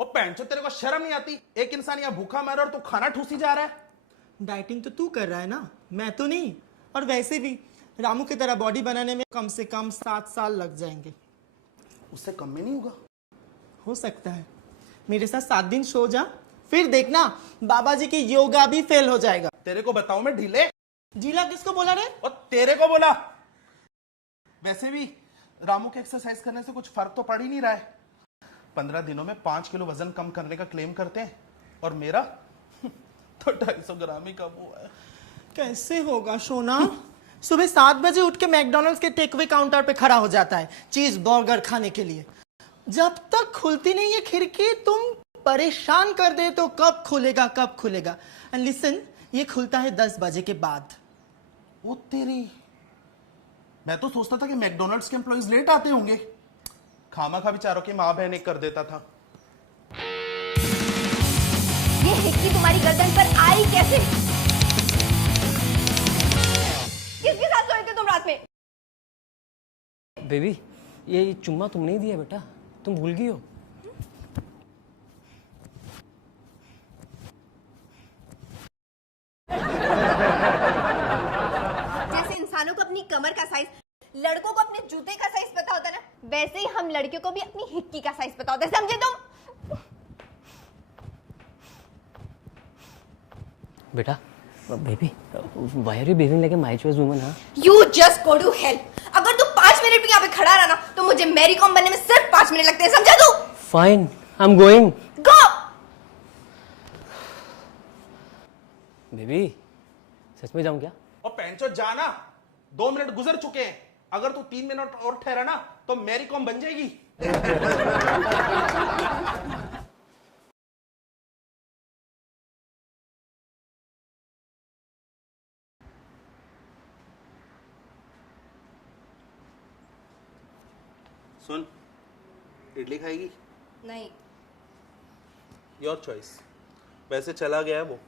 ओ पैंचो, तेरे को शर्म नहीं आती? एक इंसान यहाँ भूखा मर रहा और तू खाना ठूसी जा रहा है। डाइटिंग तो तू कर रहा है ना, मैं तो नहीं। और वैसे भी रामू की तरह बॉडी बनाने में कम से कम 7 साल लग जाएंगे। उससे कम में नहीं होगा? हो सकता है। मेरे साथ 7 दिन सो जा, फिर देखना बाबा जी की योगा भी फेल हो जाएगा। तेरे को बताऊं मैं ढीले? ढीला किसको बोला रे? और तेरे को बोला। वैसे भी रामू के एक्सरसाइज करने से कुछ फर्क तो पड़ ही नहीं रहा है। 15 दिनों में 5 किलो वजन कम करने का क्लेम करते हैं और मेरा तो 250 ग्राम ही कम हुआ है। कैसे होगा सोना? सुबह 7 बजे उठ के मैकडॉनल्ड्स के टेकअवे काउंटर पे खड़ा हो जाता है चीज बर्गर खाने के लिए। जब तक खुलती नहीं है खिड़की तुम परेशान कर दे तो कब खुलेगा कब खुलेगा। एंड लिसन, ये खुलता है 10 बजे के बाद। वो तेरी, मैं तो सोचता था कि मैकडॉनल्ड्स के एम्प्लॉइज लेट आते होंगे। खामा खा बेचारों की माँ बहन एक कर देता था। ये हिक्की तुम्हारी गर्दन पर आई कैसे? किसके साथ सोए थे तुम रात में? बेबी, ये चुम्मा तुमने ही दिया बेटा, तुम भूल गई हो। जैसे इंसानों को अपनी कमर का साइज, लड़कों को अपने जूते का साइज पता होता है ना, वैसे ही हम लड़कियों को भी अपनी हिक्की का साइज पता होता है, समझे तुम? बेटा, baby, why are you behaving like a my choice woman, हाँ? You just go to hell. अगर तू 5 मिनट भी यहाँ पे खड़ा रहा ना, तो मुझे मैरी कॉम बनने में सिर्फ 5 मिनट लगते हैं, समझा तू? Fine, I'm going. Go. Baby, सच में जाऊं क्या? और पैंचो जाना, 2 मिनट गुजर चुके हैं। अगर तू 3 मिनट और ठहरा ना तो मैरी कॉम बन जाएगी। सुन, इडली खाएगी? नहीं। Your choice. वैसे चला गया है वो।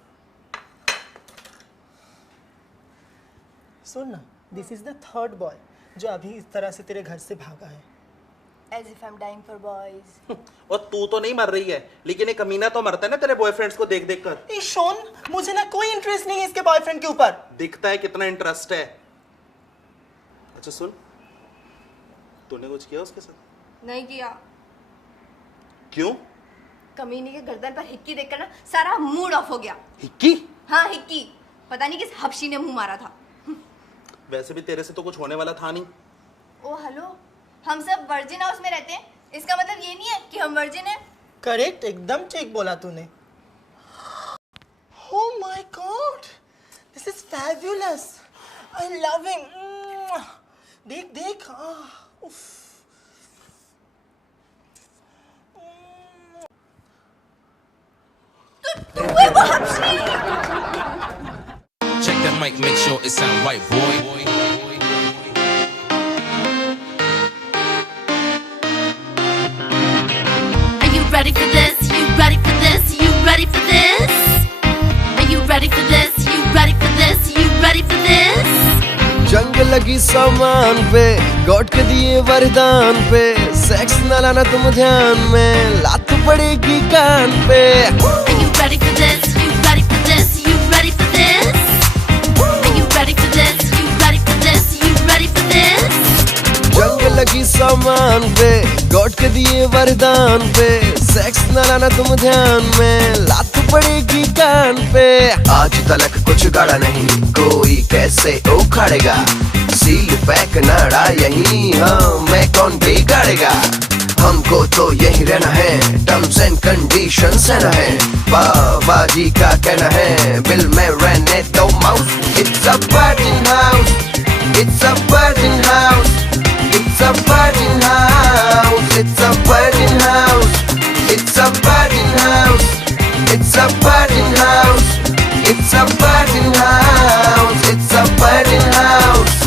सुन ना, this is the 3rd boy जो अभी इस तरह से तेरे घर से भागा है। As if I'm dying for boys. और तू तो नहीं मर रही है, लेकिन एक कमीना तो मरता है ना तेरे बॉयफ्रेंड्स को देख देख कर। ए शोन, मुझे ना कोई इंटरेस्ट नहीं है इसके बॉयफ्रेंड के ऊपर। दिखता है कितना इंटरेस्ट है। अच्छा सुन, तूने कुछ किया उसके साथ? नहीं किया। क्यों? कमीनी के गर्दन पर हिक्की देखकर ना सारा मूड ऑफ हो गया। हिक्की? हाँ हिक्की, पता नहीं किस हबशी ने मुंह मारा था। वैसे भी तेरे से तो कुछ होने वाला था नहीं। ओ हेलो, हम सब वर्जिन हाउस में रहते हैं, इसका मतलब ये नहीं है कि हम वर्जिन हैं। करेक्ट, एकदम ठीक बोला तूने। Oh my God, this is fabulous. I love him. देख देख, उफ। तू है वो हबशी। Check that mic, make sure it sound right, boy. Are you ready for this? You ready for this? You ready for this? Are you ready for this? You ready for this? You ready for this? जंग लगी सामान पे, God के दिए वरदान पे, sex न लाना तुम ध्यान में, लात पड़ेगी कान पे। Are you ready for this? You ready for this? You ready for this? Are you ready for this? You ready for this? You ready for this? जंग लगी सामान पे, गॉड के दिए वरदान पे, सेक्स न लाना तुम ध्यान में, लात पड़ेगी कान पे। आज तलक कुछ गाड़ा नहीं, कोई कैसे उखाड़ेगा, सील पैक नाड़ा यही, हाँ मैं कौन बिगाड़ेगा। हमको तो यही रहना है, टर्म्स एंड कंडीशन से न है, बाबा जी का कहना है, बिल में रहने दो mouse. It's a virgin house, it's a virgin house, it's a virgin house, it's a virgin house, it's a virgin house, it's a virgin house, it's a virgin house, it's a virgin house.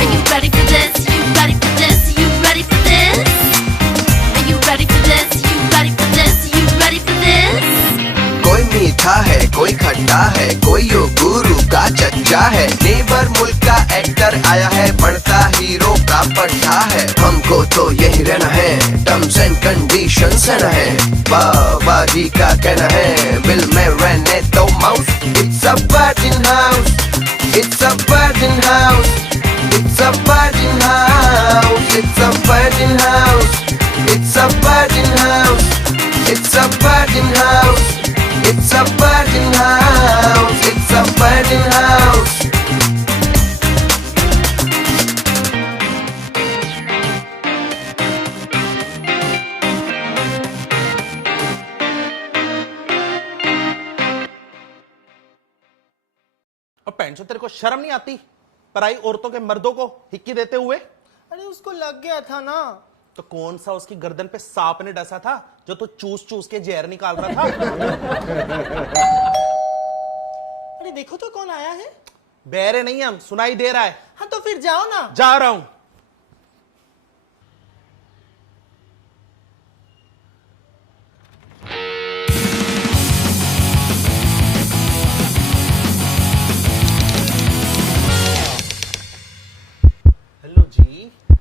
Are you ready for this? You ready for this? You ready for this? Are you ready for this? You ready for this? You ready for this? कोई मीठा है, कोई खट्टा है, कोई यो गुरु का चच्चा है, नेबर मुल्क का एक्टर आया है, बढ़ता हीरो का पट्टा है। हमको तो यही रहना है, टर्म्स एंड कंडीशन से न है, बाबा जी का कहना है, बिल में रहने दो mouse. It's a virgin house, it's a virgin house, it's a virgin house, it's a virgin house, it's a virgin house, it's a virgin house, it's a virgin house, it's a virgin house. और पेंचो तेरे को शर्म नहीं आती पराई औरतों के मर्दों को हिक्की देते हुए? अरे उसको लग गया था ना। तो कौन सा उसकी गर्दन पे सांप ने डसा था जो तू चूस चूस के जहर निकाल रहा था? अरे देखो तो कौन आया है। बहरे नहीं हम, सुनाई दे रहा है। हाँ तो फिर जाओ ना। जा रहा हूं। हेलो जी,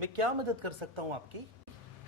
मैं क्या मदद कर सकता हूं आपकी?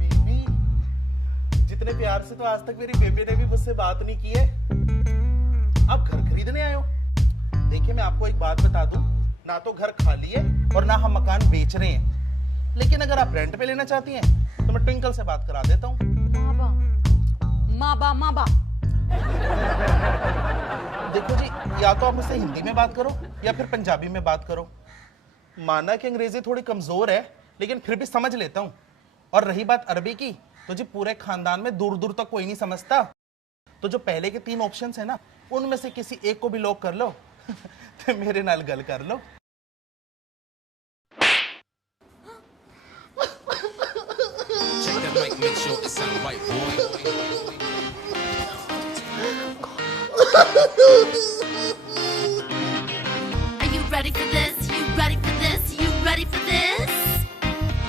बेबी, जितने प्यार से तो आज तक मेरी बेबी ने भी मुझसे बात नहीं की है। आप घर खरीदने आए हो? देखिए मैं आपको एक बात बता दूं, ना तो घर खाली है और ना हम मकान बेच रहे हैं, लेकिन अगर आप रेंट पे लेना चाहती हैं तो मैं ट्विंकल से बात करा देता हूं। माबा देखो जी, या तो आप मुझसे हिंदी में बात करो या फिर पंजाबी में बात करो। माना कि अंग्रेजी थोड़ी कमजोर है, लेकिन फिर भी समझ लेता हूं। और रही बात अरबी की, तो जी पूरे खानदान में दूर दूर तक कोई नहीं समझता। तो जो पहले के 3 ऑप्शंस है ना, उनमें से किसी एक को भी लॉक कर लो तो मेरे नाल गल कर लो। Check that mic, make sure it sound right, boy. Are you ready for this? You ready for this? You ready for this?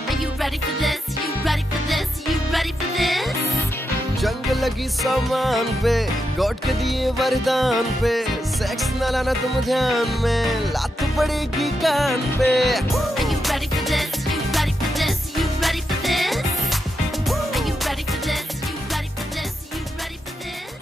Are you ready for this? You ready for this? You ready for this? जंग लगी सामान पे, God के दिए वरदान पे, sex न लाना तुम ध्यान में, लात पड़ेगी कान पे। Are you ready for this? You ready for this? You ready for this? Are you ready for this? You ready for this? You ready for this?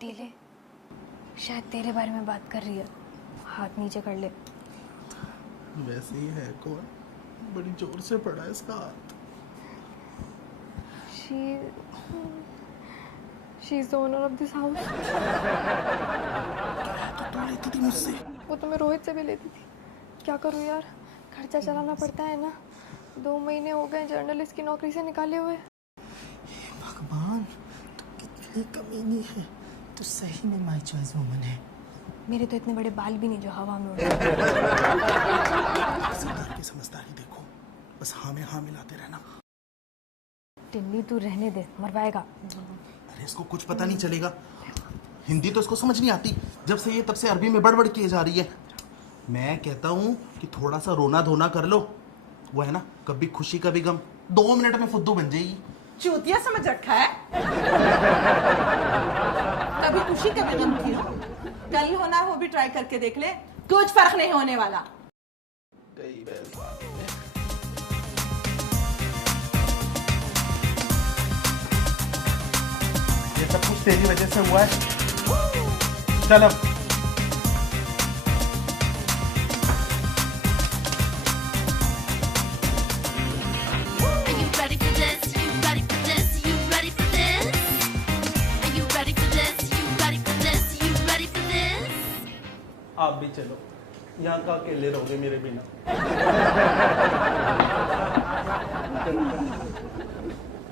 टीले, शायद तेरे बारे में बात कर रही है। हाथ नीचे कर ले। वैसे ही है कौन, बड़ी जोर से पड़ा है इसका हाथ। She is the owner of this house. तो तू लेती थी मुझसे। वो तो मैं रोहित से भी लेती थी। क्या करूँ यार, खर्चा चलाना पड़ता है ना। 2 महीने हो गए जर्नलिस्ट की नौकरी से निकाले हुए। भगवान, तू कितनी कमीनी है। तू सही में माय चॉइस वुमन है। मेरे तो इतने बड़े बाल भी नहीं जो हवा में उड़े। सरदार की समझदारी देखो, बस हाँ में हाँ मिलाते रहना। टिल्ली तू रहने दे, मरवाएगा। अरे इसको कुछ पता नहीं चलेगा, हिंदी तो इसको समझ नहीं आती। जब से ये तब से अरबी में बड़बड़ किए जा रही है। मैं कहता हूँ कि थोड़ा सा रोना धोना कर लो, वो है ना कभी खुशी कभी गम, 2 मिनट में फुद्दू बन जाएगी। चूतिया समझ रखा है। कभी खुशी कभी गम की हो, कल होना है वो भी ट्राई करके देख ले, कुछ फर्क नहीं होने वाला। ये सब कुछ तेरी वजह से हुआ है। चल अब Are you ready for this? You ready for this? You ready for this? Are you ready for this? You ready for this? You ready for this? आप भी चलो, यहाँ का अकेले रहोगे मेरे बिना।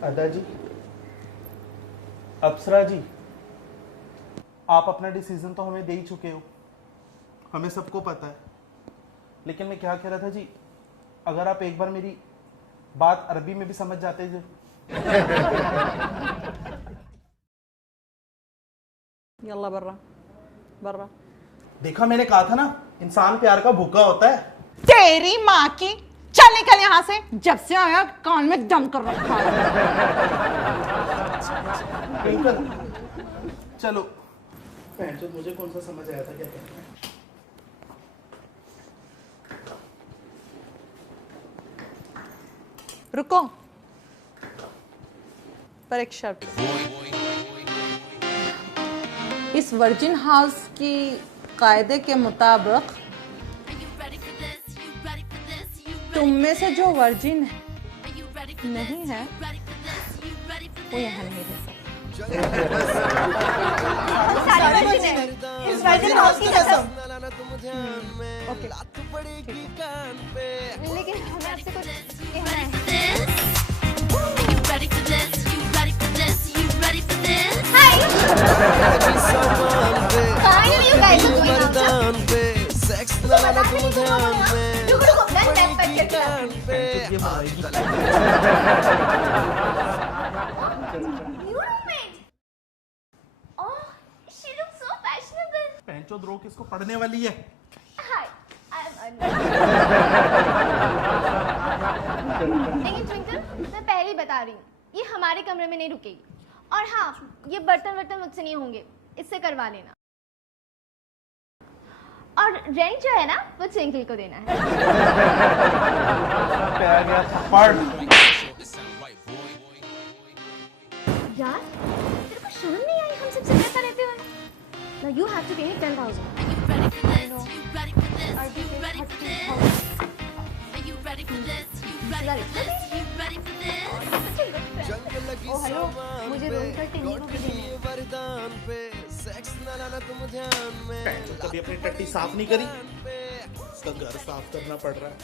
अदा जी, अप्सरा जी, आप अपना डिसीजन तो हमें दे ही चुके हो, हमें सबको पता है। लेकिन मैं क्या कह रहा था जी, अगर आप एक बार मेरी बात अरबी में भी समझ जाते थे। यल्ला बर्रा बर्रा। देखा, मैंने कहा था ना, इंसान प्यार का भूखा होता है। तेरी माँ की, चल निकल यहाँ से, जब से आया कान में दम कर रखा है। ट्विंकल, चलो। तो मुझे कौन सा समझ आया था क्या कहना है। रुको, पर एक शर्त। इस वर्जिन हाउस की कायदे के मुताबिक Are you ready for this? You ready for this? You ready तुम में से जो virgin Are you ready for नहीं this? है You ready for this? You ready for वो this? यहाँ नहीं रह सकता। सारी वर्जिन है, इस वर्जिन हाउस की कसम। ओके, लेकिन हमें आपसे कुछ कहना है। Are you ready for this? You ready for this? You ready for this? Hi! Finally you guys are going out, huh? Sex तुमको बता के नहीं दूंगा मैं। रुको, गन बैक पैक करके New roommate. Oh, she looks so fashionable. पैंचो द्रो किसको पढ़ने वाली है। Hi, I'm Anu. लेकिन ट्विंकल, मैं पहले ही बता रही हूँ, ये हमारे कमरे में नहीं रुकेगी। और हाँ, ये बर्तन मुझसे नहीं होंगे, इससे करवा लेना। और रेंट जो है ना, वो ट्विंकल को देना है। पे आ गया थप्पड़। यार, तेरे को शर्म नहीं आई हम सबसे कहता रहते हुए? Now you have to pay me 10,000. Are you ready for this? You ready for this? Are you ready for this? You ready for this? You ready for this? Such a good friend. Oh hello, मुझे role कर टिन्नी को भी देने हैं। वरदान पे sex न लाना तुम ध्यान में। कभी अपनी टट्टी साफ नहीं करी, उसका घर साफ करना पड़ रहा है।